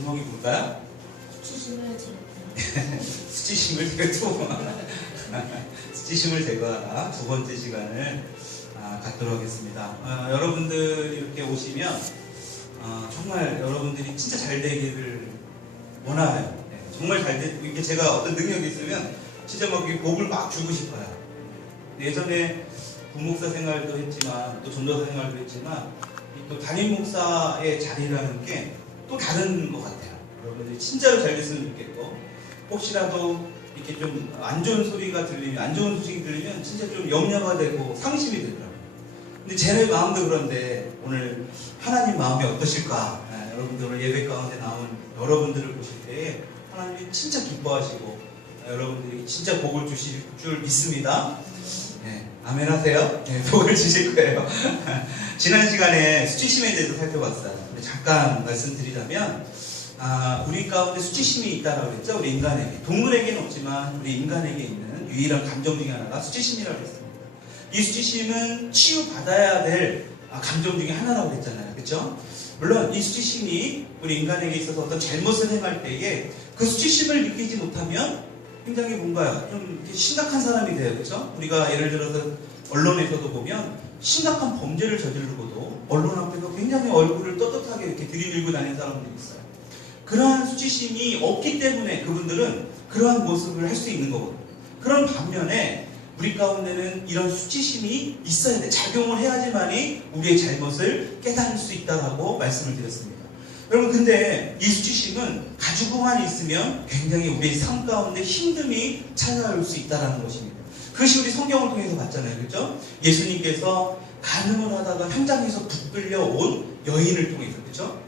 제목이 뭘까요? 수치심을 제거하라. 수치심을 수치심을 제거하라. 두 번째 시간을 갖도록 하겠습니다. 여러분들 이렇게 오시면 정말 여러분들이 진짜 잘 되기를 원해요. 네, 정말 잘 되고 이게 제가 어떤 능력이 있으면 진짜 막 복을 막 주고 싶어요. 예전에 부목사 생활도 했지만 또 전도사 생활도 했지만 또 담임 목사의 자리라는 게 또 다른 것 같아요. 여러분들이 진짜로 잘 됐으면 좋겠고 혹시라도 이렇게 좀 안 좋은 소리가 들리면 안 좋은 소식이 들리면 진짜 좀 염려가 되고 상심이 되더라고요. 근데 제 마음도 그런데 오늘 하나님 마음이 어떠실까? 여러분들 오늘 예배 가운데 나온 여러분들을 보실 때에 하나님이 진짜 기뻐하시고 여러분들이 진짜 복을 주실 줄 믿습니다. 네, 아멘 하세요? 네, 복을 주실 거예요. 지난 시간에 수치심에 대해서 살펴봤어요. 근데 잠깐 말씀드리자면 우리 가운데 수치심이 있다라고 그랬죠? 우리 인간에게. 동물에게는 없지만 우리 인간에게 있는 유일한 감정 중에 하나가 수치심이라고 했습니다. 이 수치심은 치유받아야 될 감정 중에 하나라고 했잖아요. 그렇죠? 물론 이 수치심이 우리 인간에게 있어서 어떤 잘못을 행할 때에 그 수치심을 느끼지 못하면 굉장히 뭔가요? 좀 심각한 사람이 돼요. 그렇죠? 우리가 예를 들어서 언론에서도 보면 심각한 범죄를 저지르고도 언론 앞에서 굉장히 얼굴을 떳떳하게 이렇게 들이밀고 다니는 사람들이 있어요. 그러한 수치심이 없기 때문에 그분들은 그러한 모습을 할 수 있는 거거든요. 그런 반면에 우리 가운데는 이런 수치심이 있어야 돼. 작용을 해야지만이 우리의 잘못을 깨달을 수 있다라고 말씀을 드렸습니다. 여러분 근데 이 수치심은 가지고만 있으면 굉장히 우리의 삶 가운데 힘듦이 찾아올 수 있다는 것입니다. 그것이 우리 성경을 통해서 봤잖아요. 그렇죠? 예수님께서 간음을 하다가 현장에서 붙들려 온 여인을 통해서 그렇죠?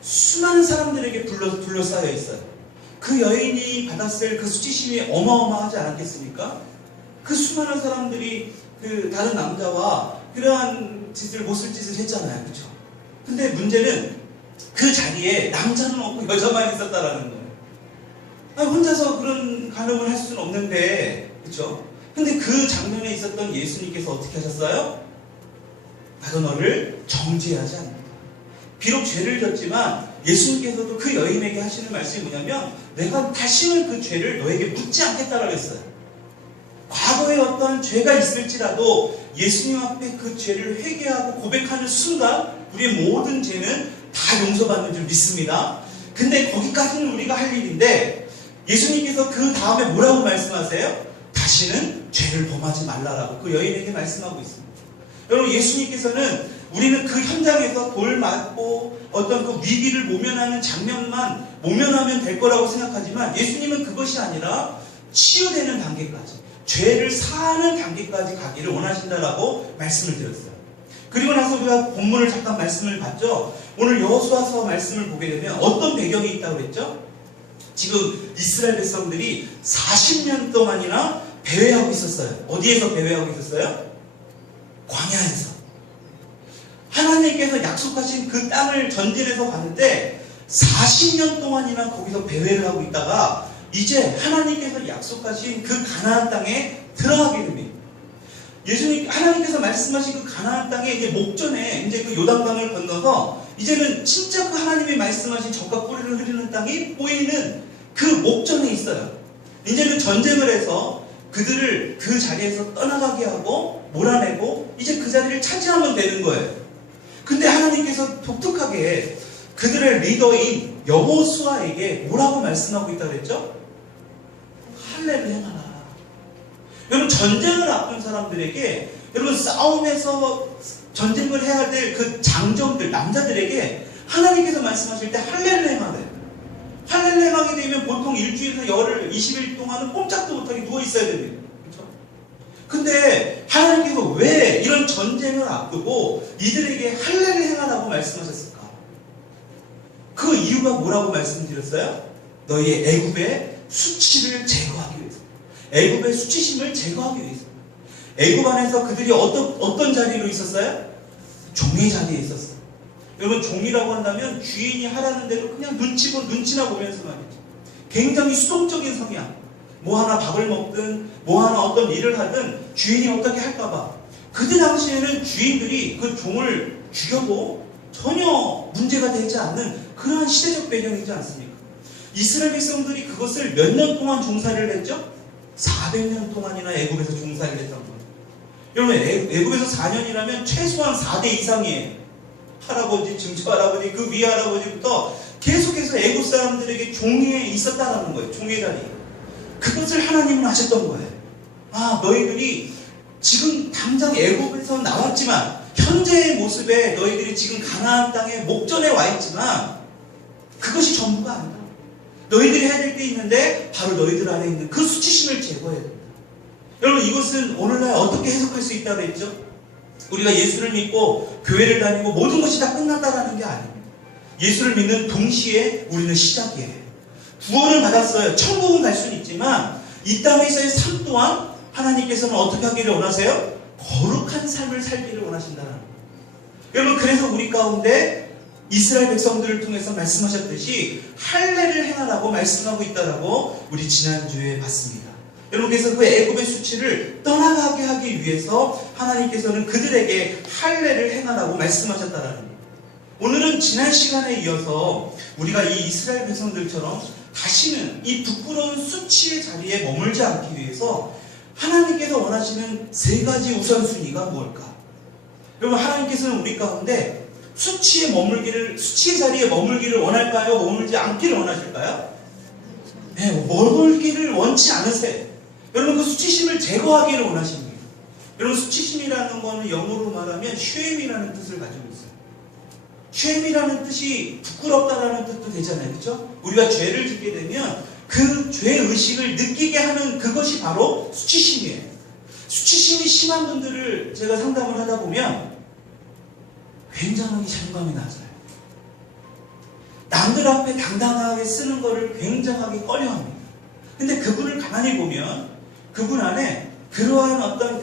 수많은 사람들에게 둘러싸여 있어요. 그 여인이 받았을 그 수치심이 어마어마하지 않았겠습니까? 그 수많은 사람들이 그 다른 남자와 그러한 못쓸 짓을 했잖아요. 그렇죠? 근데 문제는 그 자리에 남자는 없고 여자만 있었다라는 거예요. 혼자서 그런 간음을 할 수는 없는데, 그렇죠? 근데 그 장면에 있었던 예수님께서 어떻게 하셨어요? 나도 너를 정죄하지 않는다. 비록 죄를 졌지만 예수님께서도 그 여인에게 하시는 말씀이 뭐냐면 내가 다시는 그 죄를 너에게 묻지 않겠다라고 했어요. 과거에 어떤 죄가 있을지라도 예수님 앞에 그 죄를 회개하고 고백하는 순간 우리의 모든 죄는 다 용서받는 줄 믿습니다. 근데 거기까지는 우리가 할 일인데 예수님께서 그 다음에 뭐라고 말씀하세요? 다시는 죄를 범하지 말라라고 그 여인에게 말씀하고 있습니다. 여러분 예수님께서는 우리는 그 현장에서 돌 맞고 어떤 그 위기를 모면하는 장면만 모면하면 될 거라고 생각하지만 예수님은 그것이 아니라 치유되는 단계까지 죄를 사하는 단계까지 가기를 원하신다라고 말씀을 드렸어요. 그리고 나서 우리가 본문을 잠깐 말씀을 봤죠. 오늘 여호수아서 말씀을 보게 되면 어떤 배경이 있다고 그랬죠? 지금 이스라엘 백성들이 40년 동안이나 배회하고 있었어요. 어디에서 배회하고 있었어요? 광야에서. 하나님께서 약속하신 그 땅을 전진해서 가는데 40년 동안이나 거기서 배회를 하고 있다가 이제 하나님께서 약속하신 그 가나안 땅에 들어가게 됩니다. 하나님께서 말씀하신 그 가나안 땅에 이제 목전에 이제 그 요단강을 건너서 이제는 진짜 그 하나님이 말씀하신 젖과 꿀을 흐르는 땅이 보이는 그 목전에 있어요. 이제는 전쟁을 해서 그들을 그 자리에서 떠나가게 하고 몰아내고 이제 그 자리를 차지하면 되는 거예요. 근데 하나님께서 독특하게 그들의 리더인 여호수아에게 뭐라고 말씀하고 있다고 그랬죠? 할례를 행하라. 여러분 전쟁을 앞둔 사람들에게 여러분 싸움에서 전쟁을 해야 될 그 장정들 남자들에게 하나님께서 말씀하실 때 할례를 행하래요. 할례를 행하게 되면 보통 일주일에서 열흘 20일 동안은 꼼짝도 못하게 누워 있어야 됩니다. 그렇죠? 근데 하나님께서 왜 이런 전쟁을 앞두고 이들에게 할례를 행하라고 말씀하셨을까? 그 이유가 뭐라고 말씀드렸어요? 너희의 애굽의 수치를 제거하기 위해서. 애굽의 수치심을 제거하기 위해서. 애굽 안에서 그들이 어떤 자리로 있었어요? 종의 자리에 있었어요. 여러분 종이라고 한다면 주인이 하라는 대로 그냥 눈치나 보면서 말이죠. 굉장히 수동적인 성향. 뭐 하나 밥을 먹든 뭐 하나 어떤 일을 하든 주인이 어떻게 할까봐. 그때 당시에는 주인들이 그 종을 죽여도 전혀 문제가 되지 않는 그러한 시대적 배경이지 않습니까? 이스라엘 백성들이 그것을 몇 년 동안 종살이를 했죠? 400년 동안이나 애굽에서 종살이를 했던 거예요. 여러분, 애굽에서 4년이라면 최소한 4대 이상이에요. 할아버지, 증조할아버지, 그 위할아버지부터 계속해서 애굽 사람들에게 종에 있었다는 거예요. 종의 자리. 그것을 하나님은 아셨던 거예요. 아, 너희들이 지금 당장 애굽에서 나왔지만 현재의 모습에 너희들이 지금 가나안 땅의 목전에 와 있지만 그것이 전부가 아니다. 너희들이 해야 될 게 있는데 바로 너희들 안에 있는 그 수치심을 제거해야 된다. 여러분, 이것은 오늘날 어떻게 해석할 수 있다고 했죠? 우리가 예수를 믿고 교회를 다니고 모든 것이 다 끝났다라는 게 아닙니다. 예수를 믿는 동시에 우리는 시작이에요. 구원을 받았어요. 천국은 갈 수는 있지만 이 땅에서의 삶 또한 하나님께서는 어떻게 하기를 원하세요? 거룩한 삶을 살기를 원하신다는 거예요. 여러분, 그래서 우리 가운데 이스라엘 백성들을 통해서 말씀하셨듯이 할례를 행하라고 말씀하고 있다라고 우리 지난주에 봤습니다. 여러분께서 그 애굽의 수치를 떠나가게 하기 위해서 하나님께서는 그들에게 할례를 행하라고 말씀하셨다라는 거예요. 오늘은 지난 시간에 이어서 우리가 이 이스라엘 백성들처럼 다시는 이 부끄러운 수치의 자리에 머물지 않기 위해서 하나님께서 원하시는 세 가지 우선순위가 무엇일까? 여러분, 하나님께서는 우리 가운데 수치의 자리에 머물기를 원할까요? 머물지 않기를 원하실까요? 네, 머물기를 원치 않으세요. 여러분, 그 수치심을 제거하기를 원하십니다. 여러분, 수치심이라는 거는 영어로 말하면 쉐임이라는 뜻을 가지고 있어요. 쉐임이라는 뜻이 부끄럽다라는 뜻도 되잖아요. 그렇죠? 우리가 죄를 짓게 되면 그 죄의식을 느끼게 하는 그것이 바로 수치심이에요. 수치심이 심한 분들을 제가 상담을 하다 보면 굉장히 자존감이 낮아요. 남들 앞에 당당하게 쓰는 거를 굉장하게 꺼려합니다. 근데 그분을 가만히 보면 그분 안에 그러한 어떤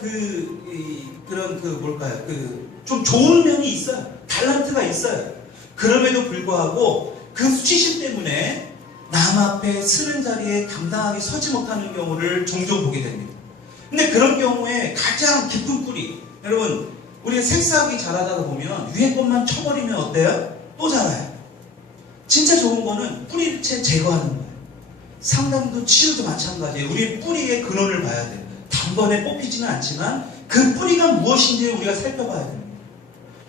좀 좋은 면이 있어요. 달란트가 있어요. 그럼에도 불구하고 그 수치심 때문에 남 앞에 쓰는 자리에 당당하게 서지 못하는 경우를 종종 보게 됩니다. 근데 그런 경우에 가장 깊은 뿌리, 여러분, 우리가 새싹이 자라다 보면 위에 것만 쳐버리면 어때요? 또 자라요. 진짜 좋은 거는 뿌리를 제거하는 거예요. 상담도 치유도 마찬가지예요. 우리 뿌리의 근원을 봐야 돼요. 단번에 뽑히지는 않지만 그 뿌리가 무엇인지 우리가 살펴봐야 됩니다.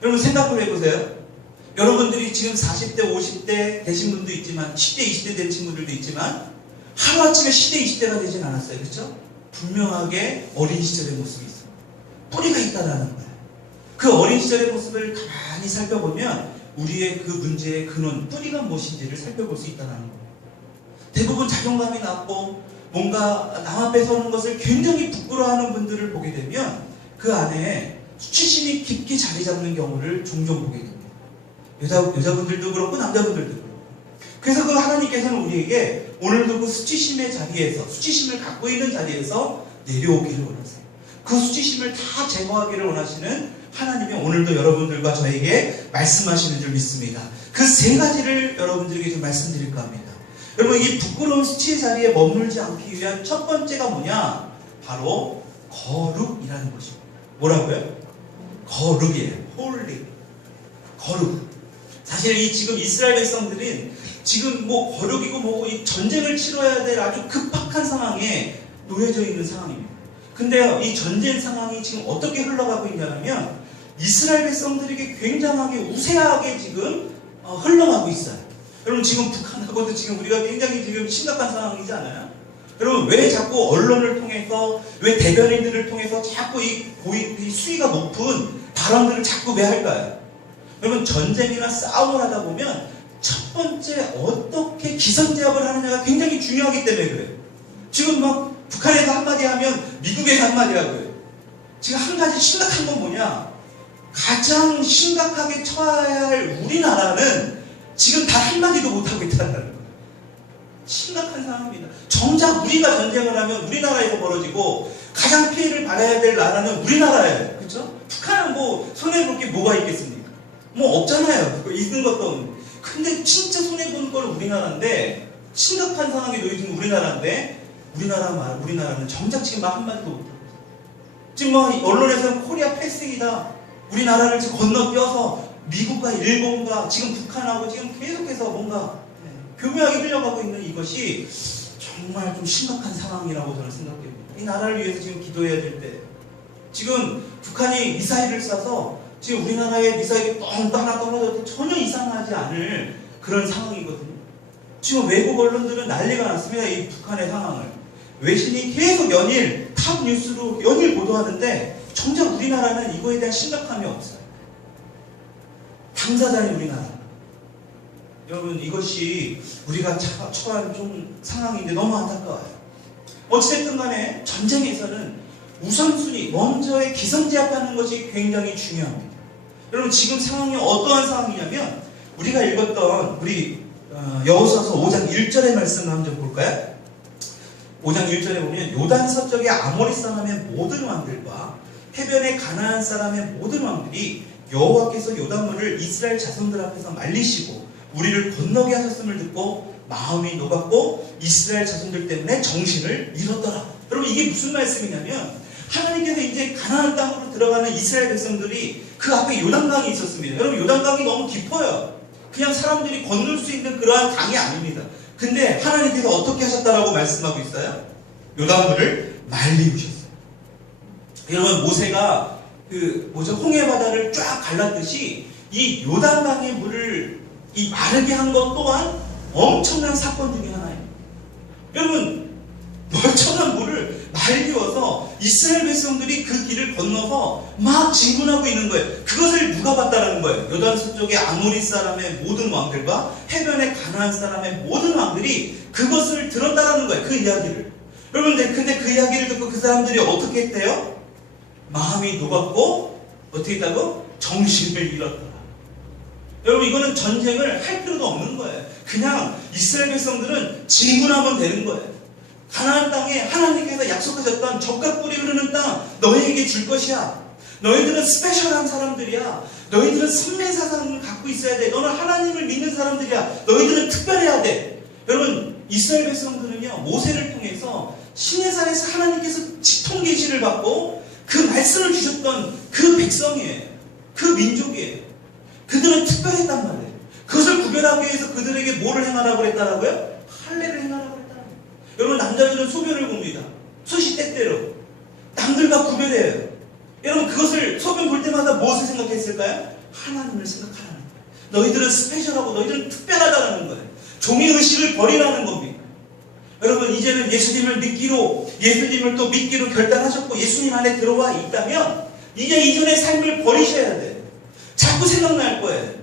여러분, 생각을 해보세요. 여러분들이 지금 40대, 50대 되신 분도 있지만 10대, 20대 된 친구들도 있지만 하루아침에 10대, 20대가 되진 않았어요. 그렇죠? 분명하게 어린 시절의 모습이 있어요. 뿌리가 있다라는 거예요. 그 어린 시절의 모습을 가만히 살펴보면 우리의 그 문제의 근원, 뿌리가 무엇인지를 살펴볼 수 있다는 거예요. 대부분 자존감이 낮고 뭔가 남 앞에 서는 것을 굉장히 부끄러워하는 분들을 보게 되면 그 안에 수치심이 깊게 자리 잡는 경우를 종종 보게 됩니다. 여자분들도 그렇고 남자분들도 그렇고. 그래서 그 하나님께서는 우리에게 오늘도 그 수치심의 자리에서, 수치심을 갖고 있는 자리에서 내려오기를 원하세요. 그 수치심을 다 제거하기를 원하시는 하나님이 오늘도 여러분들과 저에게 말씀하시는 줄 믿습니다. 그 세 가지를 여러분들에게 좀 말씀드릴까 합니다. 여러분, 이 부끄러운 수치의 자리에 머물지 않기 위한 첫 번째가 뭐냐? 바로 거룩이라는 것입니다. 뭐라고요? 거룩이에요. holy. 거룩. 사실 지금 이스라엘 백성들은 지금 거룩이고 이 전쟁을 치러야 될 아주 급박한 상황에 놓여져 있는 상황입니다. 근데 이 전쟁 상황이 지금 어떻게 흘러가고 있냐면 이스라엘 백성들에게 굉장하게 우세하게 지금 흘러가고 있어요. 여러분, 지금 북한하고도 지금 우리가 굉장히 지금 심각한 상황이지 않아요? 여러분, 왜 자꾸 언론을 통해서, 왜 대변인들을 통해서 자꾸 이 수위가 높은 발언들을 자꾸 왜 할까요? 여러분, 전쟁이나 싸움을 하다 보면 첫 번째 어떻게 기선제압을 하느냐가 굉장히 중요하기 때문에 그래요. 지금 북한에서 한마디 하면 미국에서 한마디 하고요. 지금 한 가지 심각한 건 뭐냐? 가장 심각하게 쳐야 할 우리나라는 지금 다 한마디도 못하고 있다는 거예요. 심각한 상황입니다. 정작 우리가 전쟁을 하면 우리나라에서 벌어지고 가장 피해를 받아야 될 나라는 우리나라예요. 그렇죠? 북한은 손해볼 게 뭐가 있겠습니까? 없잖아요. 있는 것도 없는데. 근데 진짜 손해보는 건 우리나라인데, 심각한 상황에 놓여진 우리나라인데, 우리나라는 정작 지금 한마디도 못하고 있어요. 지금 언론에서는 코리아 패싱이다. 우리나라를 지금 건너뛰어서 미국과 일본과 지금 북한하고 지금 계속해서 뭔가 교묘하게 흘려가고 있는 이것이 정말 좀 심각한 상황이라고 저는 생각합니다. 이 나라를 위해서 지금 기도해야 될 때, 지금 북한이 미사일을 쏴서 지금 우리나라에 미사일이 뻥 하나 떨어져도 전혀 이상하지 않을 그런 상황이거든요. 지금 외국 언론들은 난리가 났습니다. 이 북한의 상황을. 외신이 계속 연일 탑 뉴스로 연일 보도하는데 정작 우리나라는 이거에 대한 심각함이 없어요. 당사자인 우리나라. 여러분, 이것이 우리가 처한 좀 상황인데 너무 안타까워요. 어찌됐든 간에 전쟁에서는 우선순위, 먼저의 기선제압하는 것이 굉장히 중요합니다. 여러분, 지금 상황이 어떠한 상황이냐면 우리가 읽었던 우리 여호수아서 5장 1절의 말씀을 한번 볼까요? 5장 1절에 보면 요단 서쪽의 아모리 사람의 모든 왕들과 해변의 가나안 사람의 모든 왕들이 여호와께서 요단물을 이스라엘 자손들 앞에서 말리시고 우리를 건너게 하셨음을 듣고 마음이 녹았고 이스라엘 자손들 때문에 정신을 잃었더라. 여러분, 이게 무슨 말씀이냐면 하나님께서 이제 가나안 땅으로 들어가는 이스라엘 백성들이 그 앞에 요단강이 있었습니다. 여러분, 요단강이 너무 깊어요. 그냥 사람들이 건널 수 있는 그러한 강이 아닙니다. 근데 하나님께서 어떻게 하셨다라고 말씀하고 있어요? 요단물을 말리우셨어요. 여러분, 모세가 홍해 바다를 쫙 갈랐듯이 이 요단강의 물을 이 마르게 한 것 또한 엄청난 사건 중에 하나예요. 여러분, 멀쩡한 물을 말리워서 이스라엘 백성들이 그 길을 건너서 막 진군하고 있는 거예요. 그것을 누가 봤다라는 거예요? 요단 서쪽의 아모리 사람의 모든 왕들과 해변의 가나안 사람의 모든 왕들이 그것을 들었다라는 거예요. 그 이야기를. 여러분, 근데 그 이야기를 듣고 그 사람들이 어떻게 했대요? 마음이 녹았고 어떻게 했다고? 정신을 잃었더라. 여러분, 이거는 전쟁을 할 필요도 없는 거예요. 그냥 이스라엘 백성들은 진군하면 되는 거예요. 가나안 땅에 하나님께서 약속하셨던 젖과 꿀이 흐르는 땅 너희에게 줄 것이야. 너희들은 스페셜한 사람들이야. 너희들은 선민사상을 갖고 있어야 돼. 너는 하나님을 믿는 사람들이야. 너희들은 특별해야 돼. 여러분, 이스라엘 백성들은요, 모세를 통해서 시내산에서 하나님께서 직통 계시를 받고 그 말씀을 주셨던 그 백성이에요. 그 민족이에요. 그들은 특별했단 말이에요. 그것을 구별하기 위해서 그들에게 뭐를 행하라고 그랬다라고요? 할례를 행하라고 그랬다는 거예요. 여러분, 남자들은 소변을 봅니다. 수시 때때로. 남들과 구별해요. 여러분, 그것을 소변 볼 때마다 무엇을 생각했을까요? 하나님을 생각하라는 거예요. 너희들은 스페셜하고 너희들은 특별하다는 거예요. 종의 의식을 버리라는 겁니다. 여러분, 이제는 예수님을 또 믿기로 결단하셨고 예수님 안에 들어와 있다면 이제 이전의 삶을 버리셔야 돼요. 자꾸 생각날 거예요.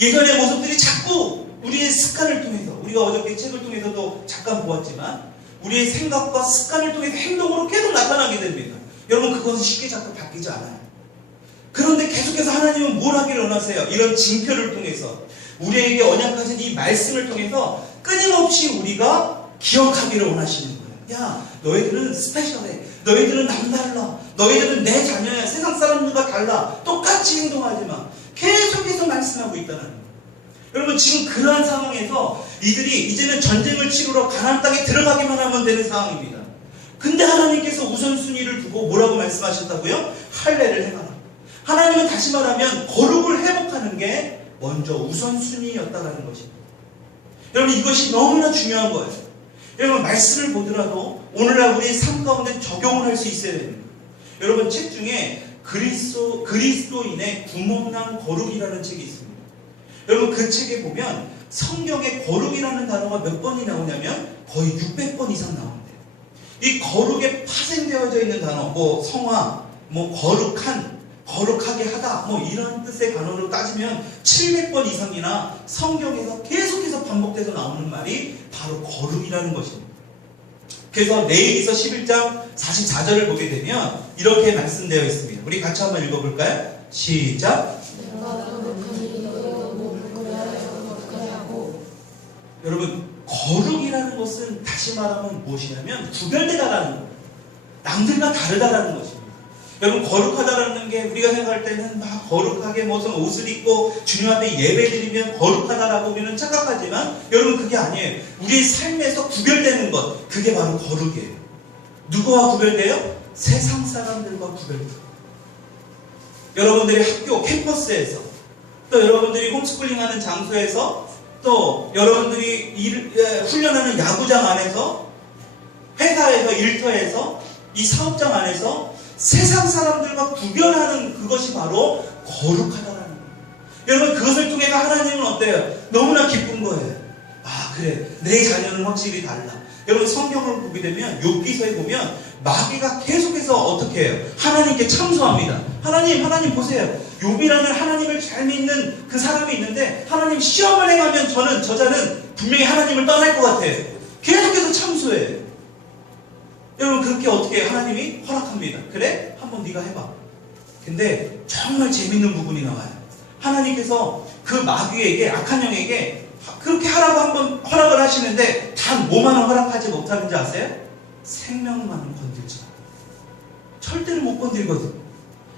예전의 모습들이 자꾸 우리의 습관을 통해서, 우리가 어저께 책을 통해서도 잠깐 보았지만 우리의 생각과 습관을 통해서 행동으로 계속 나타나게 됩니다. 여러분, 그것은 쉽게 자꾸 바뀌지 않아요. 그런데 계속해서 하나님은 뭘 하기를 원하세요? 이런 징표를 통해서, 우리에게 언약하신 이 말씀을 통해서 끊임없이 우리가 기억하기를 원하시는 거예요. 야, 너희들은 스페셜해. 너희들은 남달라. 너희들은 내 자녀야. 세상 사람들과 달라. 똑같이 행동하지 마. 계속해서 말씀하고 있다는 거예요. 여러분, 지금 그러한 상황에서 이들이 이제는 전쟁을 치르러 가나안 땅에 들어가기만 하면 되는 상황입니다. 근데 하나님께서 우선순위를 두고 뭐라고 말씀하셨다고요? 할례를 행하라. 하나님은 다시 말하면 거룩을 회복하는 게 먼저 우선순위였다라는 것입니다. 여러분, 이것이 너무나 중요한 거예요. 여러분, 말씀을 보더라도 오늘날 우리의 삶 가운데 적용을 할 수 있어야 됩니다. 여러분, 책 중에 그리스도인의 구멍난 거룩이라는 책이 있습니다. 여러분, 그 책에 보면 성경에 거룩이라는 단어가 몇 번이 나오냐면 거의 600번 이상 나옵니다. 이 거룩에 파생되어져 있는 단어, 성화, 거룩한, 거룩하게 하다, 이런 뜻의 단어로 따지면 700번 이상이나 성경에서 계속해서 반복돼서 나오는 말이 바로 거룩이라는 것입니다. 그래서 레위기서 11장 44절을 보게 되면 이렇게 말씀되어 있습니다. 우리 같이 한번 읽어볼까요? 시작. 여러분, 거룩이라는 것은 다시 말하면 무엇이냐면 구별되다라는 거예요. 남들과 다르다라는 것입니다. 여러분, 거룩하다라는 게 우리가 생각할 때는 막 거룩하게 무슨 옷을 입고 주님 앞에 예배 드리면 거룩하다라고 우리는 착각하지만 여러분, 그게 아니에요. 우리의 삶에서 구별되는 것, 그게 바로 거룩이에요. 누구와 구별돼요? 세상 사람들과 구별돼요. 여러분들의 학교 캠퍼스에서 또 여러분들이 홈스쿨링하는 장소에서, 또 여러분들이 훈련하는 야구장 안에서, 회사에서, 일터에서, 이 사업장 안에서 세상 사람들과 구별하는 그것이 바로 거룩하다라는 거예요. 여러분, 그것을 통해서 하나님은 어때요? 너무나 기쁜 거예요. 아, 그래, 내 자녀는 확실히 달라. 여러분, 성경을 보게 되면 욥기서에 보면 마귀가 계속해서 어떻게 해요? 하나님께 참소합니다. 하나님 보세요. 욥이라는 하나님을 잘 믿는 그 사람이 있는데, 하나님 시험을 행하면 저 자는 분명히 하나님을 떠날 것 같아요. 계속해서 참소해요. 여러분, 그렇게 어떻게 하나님이 허락합니다. 그래? 한번 네가 해봐. 근데 정말 재밌는 부분이 나와요. 하나님께서 그 마귀에게, 악한 영에게 그렇게 하라고 한번 허락을 하시는데 단 뭐만은 허락하지 못하는지 아세요? 생명만은 건들지 마. 절대로 못 건들거든.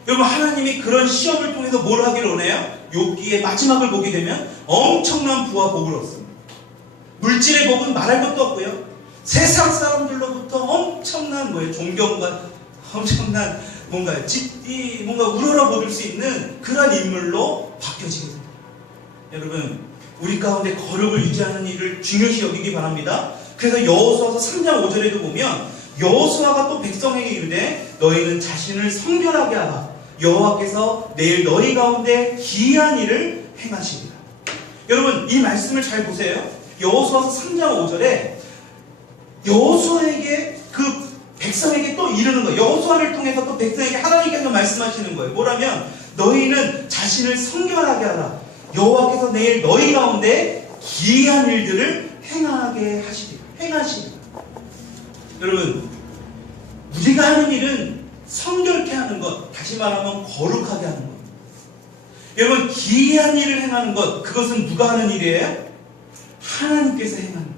여러분, 하나님이 그런 시험을 통해서 뭘 하기를 원해요? 욥기의 마지막을 보게 되면 엄청난 부와 복을 얻습니다. 물질의 복은 말할 것도 없고요. 세상 사람들로부터 엄청난 존경과 엄청난 뭔가 우러러보실 수 있는 그런 인물로 바뀌어지게 됩니다. 여러분, 우리 가운데 거룩을 유지하는 일을 중요시 여기기 바랍니다. 그래서 여호수아서 3장 5절에도 보면 여호수아가 또 백성에게 이르되 너희는 자신을 성결하게 하라. 여호와께서 내일 너희 가운데 기이한 일을 행하시리라. 여러분, 이 말씀을 잘 보세요. 여호수아서 3장 5절에 여호수아에게 그 백성에게 또 이르는 거예요. 여호수아를 통해서 또 백성에게 하나님께서 말씀하시는 거예요. 뭐라면 너희는 자신을 성결하게 하라. 여호와께서 내일 너희 가운데 기이한 일들을 행하게 하시리라. 여러분, 우리가 하는 일은 성결케 하는 것, 다시 말하면 거룩하게 하는 것. 여러분, 기이한 일을 행하는 것, 그것은 누가 하는 일이에요? 하나님께서 행하는 것.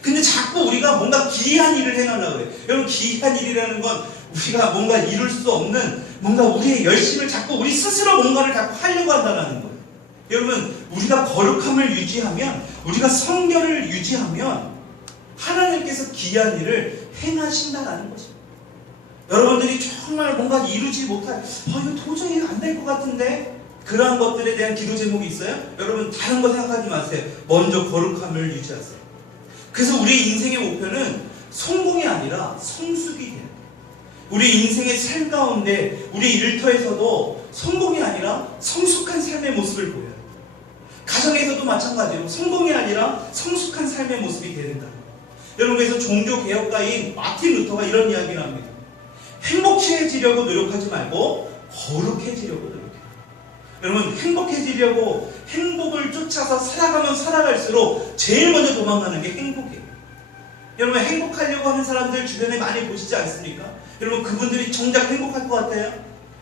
근데 자꾸 우리가 뭔가 기이한 일을 행하려고 해요. 여러분, 기이한 일이라는 건 우리가 뭔가 이룰 수 없는 뭔가 우리의 열심을 자꾸 우리 스스로 뭔가를 자꾸 하려고 한다는 거예요. 여러분, 우리가 거룩함을 유지하면, 우리가 성결을 유지하면 하나님께서 기이한 일을 행하신다라는 것입니다. 여러분들이 정말 뭔가 이루지 못할, 이거 도저히 안 될 것 같은데, 그러한 것들에 대한 기도 제목이 있어요? 여러분, 다른 거 생각하지 마세요. 먼저 거룩함을 유지하세요. 그래서 우리 인생의 목표는 성공이 아니라 성숙이 돼요. 우리 인생의 삶 가운데, 우리 일터에서도 성공이 아니라 성숙한 삶의 모습을 보여요. 가정에서도 마찬가지로 성공이 아니라 성숙한 삶의 모습이 된다. 여러분, 그래서 종교개혁가인 마틴 루터가 이런 이야기를 합니다. 행복해지려고 노력하지 말고 거룩해지려고 노력해요. 여러분, 행복해지려고 행복을 쫓아서 살아가면 살아갈수록 제일 먼저 도망가는 게 행복이에요. 여러분, 행복하려고 하는 사람들 주변에 많이 보시지 않습니까? 여러분, 그분들이 정작 행복할 것 같아요?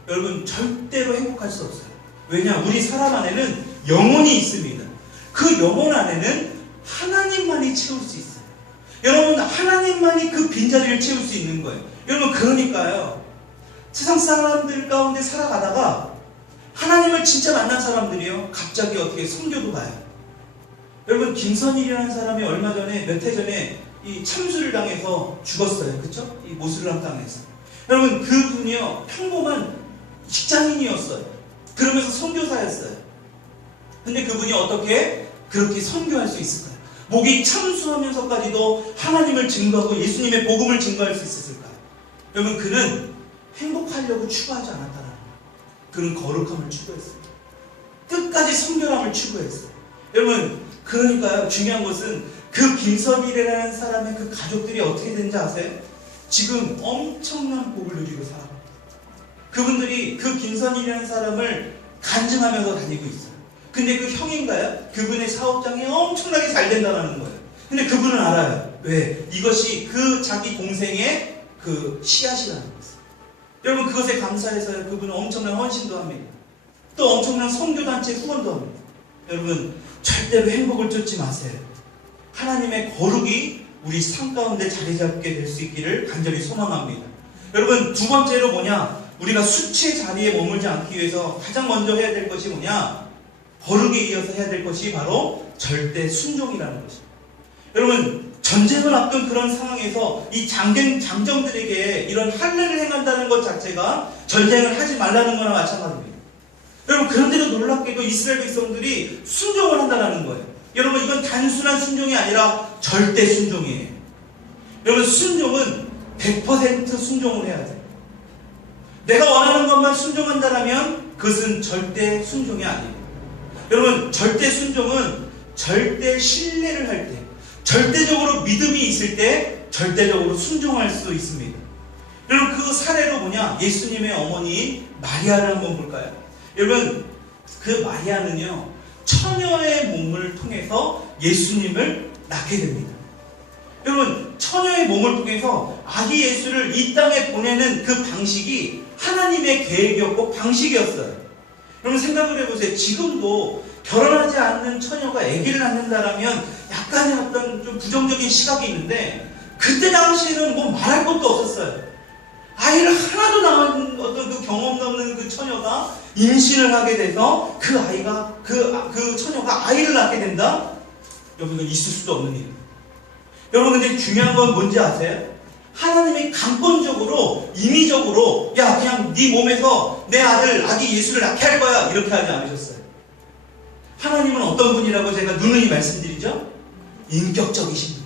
여러분, 절대로 행복할 수 없어요. 왜냐? 우리 사람 안에는 영혼이 있습니다. 그 영혼 안에는 하나님만이 채울 수 있어요. 여러분, 하나님만이 그 빈자리를 채울 수 있는 거예요. 여러분, 그러니까요, 세상 사람들 가운데 살아가다가 하나님을 진짜 만난 사람들이요, 갑자기 어떻게 선교도 가요. 여러분, 김선일이라는 사람이 얼마 전에, 몇 해 전에 이 참수를 당해서 죽었어요. 그쵸? 이 모슬람 땅에서. 여러분, 그분이요, 평범한 직장인이었어요. 그러면서 선교사였어요. 근데 그분이 어떻게 그렇게 선교할 수 있을까요? 목이 참수하면서까지도 하나님을 증거하고 예수님의 복음을 증거할 수 있었을까요? 여러분, 그는 행복하려고 추구하지 않았다는 거예요. 그는 거룩함을 추구했어요. 끝까지 성결함을 추구했어요. 여러분, 그러니까요, 중요한 것은 그 김선일이라는 사람의 그 가족들이 어떻게 되는지 아세요? 지금 엄청난 복을 누리고 살아갑니다. 그분들이 그 김선일이라는 사람을 간증하면서 다니고 있어요. 근데 그 형인가요? 그분의 사업장이 엄청나게 잘 된다는 거예요. 근데 그분은 알아요. 왜? 이것이 그 자기 동생의 그 씨앗이라는 거예요. 여러분, 그것에 감사해서 그분은 엄청난 헌신도 합니다. 또 엄청난 선교단체 후원도 합니다. 여러분, 절대로 행복을 쫓지 마세요. 하나님의 거룩이 우리 삶 가운데 자리 잡게 될 수 있기를 간절히 소망합니다. 여러분, 두 번째로 뭐냐? 우리가 수치의 자리에 머물지 않기 위해서 가장 먼저 해야 될 것이 뭐냐? 거룩에 이어서 해야 될 것이 바로 절대 순종이라는 것입니다. 여러분, 전쟁을 앞둔 그런 상황에서 이 장정들에게 이런 할례를 행한다는 것 자체가 전쟁을 하지 말라는 거나 마찬가지입니다. 여러분, 그런데도 놀랍게도 이스라엘 백성들이 순종을 한다는 거예요. 여러분, 이건 단순한 순종이 아니라 절대 순종이에요. 여러분, 순종은 100% 순종을 해야 돼요. 내가 원하는 것만 순종한다면 그것은 절대 순종이 아니에요. 여러분, 절대 순종은 절대 신뢰를 할 때, 절대적으로 믿음이 있을 때 절대적으로 순종할 수 있습니다. 여러분, 그 사례로 뭐냐? 예수님의 어머니 마리아를 한번 볼까요? 여러분, 그 마리아는요, 처녀의 몸을 통해서 예수님을 낳게 됩니다. 여러분, 처녀의 몸을 통해서 아기 예수를 이 땅에 보내는 그 방식이 하나님의 계획이었고 방식이었어요. 여러분, 생각을 해보세요. 지금도 결혼하지 않는 처녀가 아기를 낳는다라면 약간의 어떤 좀 부정적인 시각이 있는데, 그때 당시에는 뭐 말할 것도 없었어요. 아이를 하나도 낳은 어떤 그 경험 없는 그 처녀가 임신을 하게 돼서 그 아이가, 그 처녀가 아이를 낳게 된다? 여러분, 이건 있을 수도 없는 일이에요. 여러분, 근데 중요한 건 뭔지 아세요? 하나님이 강권적으로, 임의적으로, 야, 그냥 네 몸에서 내 아기 예수를 낳게 할 거야, 이렇게 하지 않으셨어요. 하나님은 어떤 분이라고 제가 누누이 말씀드리죠? 인격적이신 분.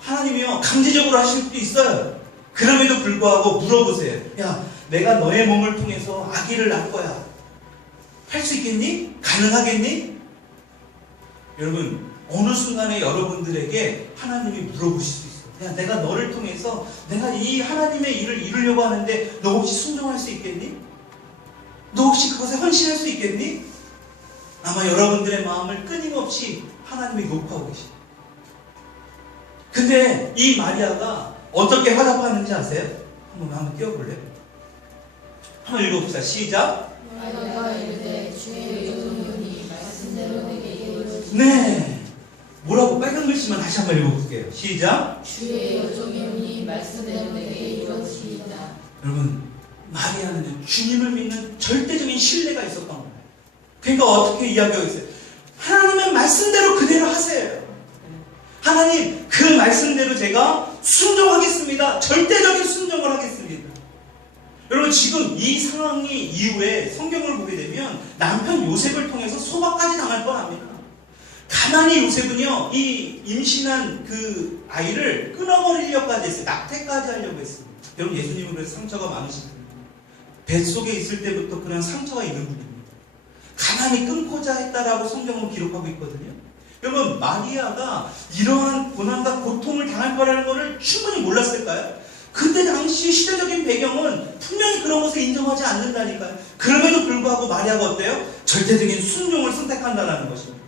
하나님이요, 강제적으로 하실 수도 있어요. 그럼에도 불구하고 물어보세요. 야, 내가 너의 몸을 통해서 아기를 낳을 거야. 할 수 있겠니? 가능하겠니? 여러분, 어느 순간에 여러분들에게 하나님이 물어보실 수 있어요. 야, 내가 너를 통해서 내가 이 하나님의 일을 이루려고 하는데 너 혹시 순종할 수 있겠니? 너 혹시 그것에 헌신할 수 있겠니? 아마 여러분들의 마음을 끊임없이 하나님이 녹화하고 계십니다. 근데 이 마리아가 어떻게 화답하는지 아세요? 한번 띄워볼래요? 한번 읽어봅시다. 시작. 마리아가 이르되 주의 여종이오니 말씀대로 내게 이루어지이다. 네. 뭐라고 빨간 글씨만 다시 한번 읽어볼게요. 시작. 주의 여종이오니 말씀대로 내게 이루어지이다. 여러분, 마리아는 주님을 믿는 절대적인 신뢰가 있었던 거예요. 그러니까 어떻게 이야기하고 있어요? 하나님의 말씀대로 그대로 하세요. 하나님, 그 말씀대로 제가 순종하겠습니다. 절대적인 순종을 하겠습니다. 여러분, 지금 이 상황이 이후에 성경을 보게 되면 남편 요셉을 통해서 소박까지 당할 뻔합니다. 가만히 요셉은요, 이 임신한 그 아이를 끊어버리려고까지 했어요. 낙태까지 하려고 했습니다. 여러분, 예수님은 그래서 상처가 많으신 분입니다. 뱃속에 있을 때부터 그런 상처가 있는 분입니다. 가만히 끊고자 했다라고 성경은 기록하고 있거든요. 여러분, 마리아가 이러한 고난과 고통을 당할 거라는 것을 충분히 몰랐을까요? 그때 당시 시대적인 배경은 분명히 그런 것을 인정하지 않는다니까요. 그럼에도 불구하고 마리아가 어때요? 절대적인 순종을 선택한다는 것입니다.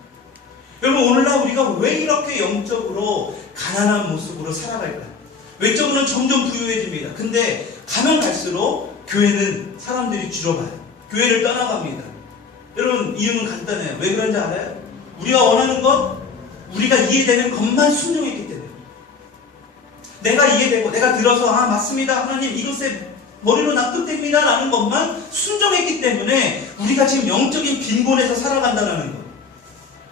여러분, 오늘날 우리가 왜 이렇게 영적으로 가난한 모습으로 살아갈까요? 외적으로는 점점 부유해집니다. 근데 가면 갈수록 교회는 사람들이 줄어가요. 교회를 떠나갑니다. 여러분, 이유는 간단해요. 왜 그런지 알아요? 우리가 원하는 것, 우리가 이해되는 것만 순종했기 때문에. 내가 이해되고 내가 들어서 맞습니다, 하나님 이것에 머리로 납득됩니다 라는 것만 순종했기 때문에 우리가 지금 영적인 빈곤에서 살아간다는 거예요.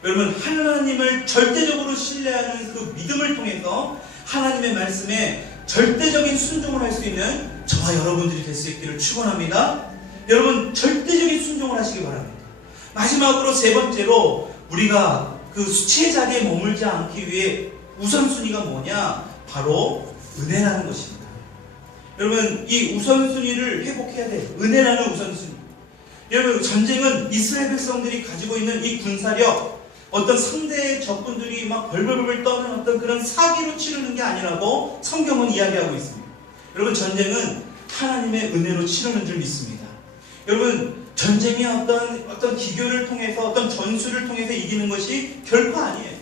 여러분, 하나님을 절대적으로 신뢰하는 그 믿음을 통해서 하나님의 말씀에 절대적인 순종을 할 수 있는 저와 여러분들이 될 수 있기를 축원합니다. 여러분, 절대적인 순종을 하시기 바랍니다. 마지막으로 세 번째로 우리가 그 수치의 자리에 머물지 않기 위해 우선순위가 뭐냐? 바로 은혜라는 것입니다. 여러분, 이 우선순위를 회복해야 돼요. 은혜라는 우선순위. 여러분, 전쟁은 이스라엘 백성들이 가지고 있는 이 군사력, 어떤 상대의 적군들이 막 벌벌벌 떠는 어떤 그런 사기로 치르는 게 아니라고 성경은 이야기하고 있습니다. 여러분, 전쟁은 하나님의 은혜로 치르는 줄 믿습니다. 여러분, 전쟁이 어떤 기교를 통해서 어떤 전술을 통해서 이기는 것이 결코 아니에요.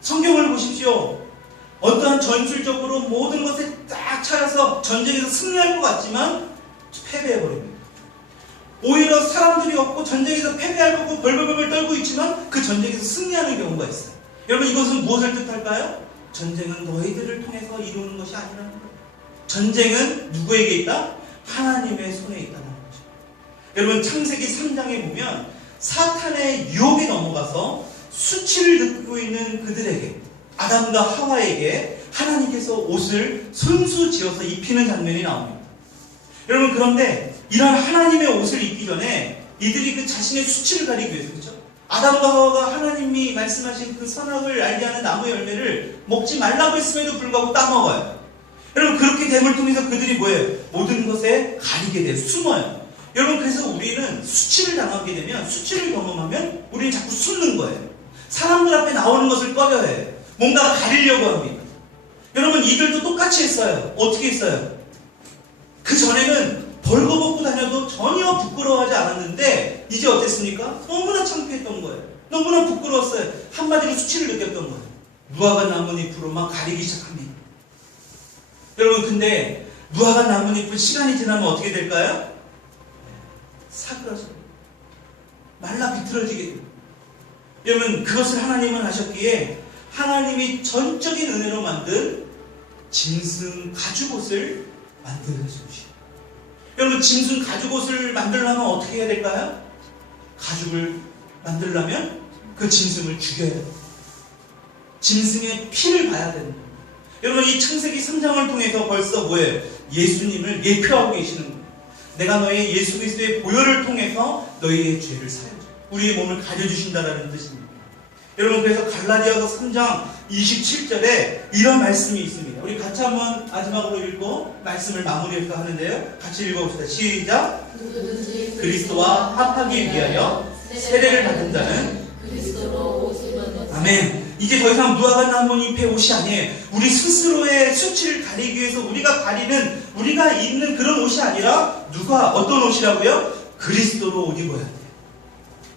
성경을 보십시오. 어떠한 전술적으로 모든 것에 딱 차려서 전쟁에서 승리할 것 같지만 패배해버립니다. 오히려 사람들이 없고 전쟁에서 패배할 거고 벌벌벌 떨고 있지만 그 전쟁에서 승리하는 경우가 있어요. 여러분, 이것은 무엇을 뜻할까요? 전쟁은 너희들을 통해서 이루는 것이 아니라는 거예요. 전쟁은 누구에게 있다? 하나님의 손에 있다는 거죠. 여러분, 창세기 3장에 보면 사탄의 유혹에 넘어가서 수치를 느끼고 있는 그들에게, 아담과 하와에게 하나님께서 옷을 손수 지어서 입히는 장면이 나옵니다. 여러분, 그런데 이런 하나님의 옷을 입기 전에 이들이 그 자신의 수치를 가리기 위해서, 그렇죠? 아담과 하와가 하나님이 말씀하신 그 선악을 알게 하는 나무 열매를 먹지 말라고 했음에도 불구하고 따먹어요. 여러분, 그렇게 됨을 통해서 그들이 뭐예요? 모든 것에 가리게 돼요. 숨어요. 여러분, 그래서 우리는 수치를 당하게 되면, 수치를 경험하면 우리는 자꾸 숨는 거예요. 사람들 앞에 나오는 것을 꺼려해요. 뭔가 가리려고 합니다. 여러분, 이들도 똑같이 했어요. 어떻게 했어요? 그 전에는 벌거벗고 다녀도 전혀 부끄러워하지 않았는데 이제 어땠습니까? 너무나 창피했던 거예요. 너무나 부끄러웠어요. 한마디로 수치를 느꼈던 거예요. 무화과 나뭇잎으로 막 가리기 시작합니다. 여러분, 근데 무화과 나뭇잎은 시간이 지나면 어떻게 될까요? 사그라져 말라 비틀어지게 됩니다. 여러분, 그것을 하나님은 하셨기에 하나님이 전적인 은혜로 만든 짐승 가죽옷을 만들어주시오. 여러분, 짐승 가죽옷을 만들려면 어떻게 해야 될까요? 가죽을 만들려면 그 짐승을 죽여야 돼요. 짐승의 피를 봐야 됩니다. 여러분, 이 창세기 3장을 통해서 벌써 뭐예요? 예수님을 예표하고 계시는 거예요. 내가 너의 예수 그리스도의 보혈을 통해서 너희의 죄를 사여줘. 우리의 몸을 가려주신다라는 뜻입니다. 여러분, 그래서 갈라디아서 3장 27절에 이런 말씀이 있습니다. 우리 같이 한번 마지막으로 읽고 말씀을 마무리할까 하는데요. 같이 읽어봅시다. 시작. 그리스도와 합하기 위하여 세례를 받은 자는 그리스도로 옷을 벗는 아멘. 이제 더 이상 무화과 나뭇잎의 옷이 아니에요. 우리 스스로의 수치를 가리기 위해서 우리가 가리는, 우리가 입는 그런 옷이 아니라 누가 어떤 옷이라고요? 그리스도로 옷 입어야 돼요.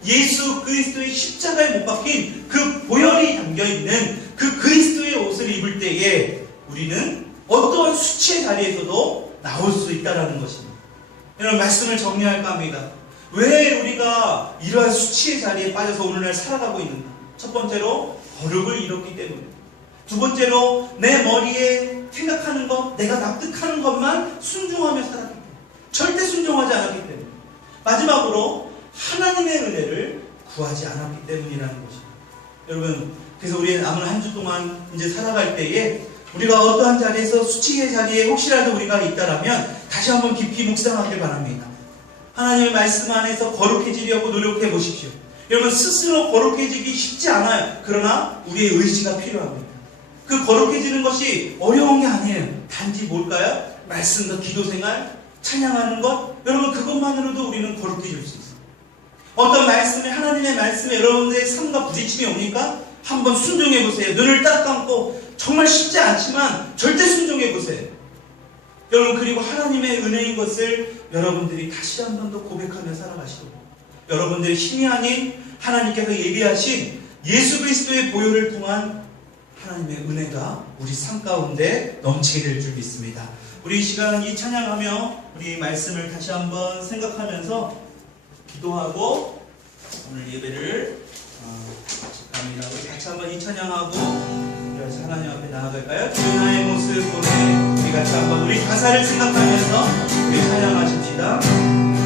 예수 그리스도의 십자가에 못 박힌 그 보혈이 담겨있는 그 그리스도의 옷을 입을 때에 우리는 어떠한 수치의 자리에서도 나올 수 있다는 것입니다. 이런 말씀을 정리할까 합니다. 왜 우리가 이러한 수치의 자리에 빠져서 오늘날 살아가고 있는가? 첫 번째로 거룩을 잃었기 때문에, 두 번째로 내 머리에 생각하는 것, 내가 납득하는 것만 순종하며 살았기 때문에, 절대 순종하지 않았기 때문에, 마지막으로 하나님의 은혜를 구하지 않았기 때문이라는 것입니다. 여러분, 그래서 우리의 남은 한 주 동안 이제 살아갈 때에 우리가 어떠한 자리에서 수치의 자리에 혹시라도 우리가 있다라면 다시 한번 깊이 묵상하길 바랍니다. 하나님의 말씀 안에서 거룩해지려고 노력해 보십시오. 여러분, 스스로 거룩해지기 쉽지 않아요. 그러나 우리의 의지가 필요합니다. 그 거룩해지는 것이 어려운 게 아니에요. 단지 뭘까요? 말씀과 기도생활, 찬양하는 것, 여러분, 그것만으로도 우리는 거룩해질 수 있어요. 어떤 말씀에, 하나님의 말씀에 여러분들의 삶과 부딪힘이 오니까 한번 순종해 보세요. 눈을 딱 감고, 정말 쉽지 않지만 절대 순종해 보세요. 여러분, 그리고 하나님의 은혜인 것을 여러분들이 다시 한 번 더 고백하며 살아가시고, 여러분들의 힘이 아닌 하나님께서 예비하신 예수 그리스도의 보혈을 통한 하나님의 은혜가 우리 삶 가운데 넘치게 될 줄 믿습니다. 우리 이 시간 이 찬양하며 우리 말씀을 다시 한번 생각하면서 기도하고 오늘 예배를 갑니다. 우리 같이 한번 이 찬양하고 그래서 하나님 앞에 나아갈까요? 주 나의 모습 보내. 우리 같이 한번 우리 가사를 생각하면서 우리 찬양하십시다.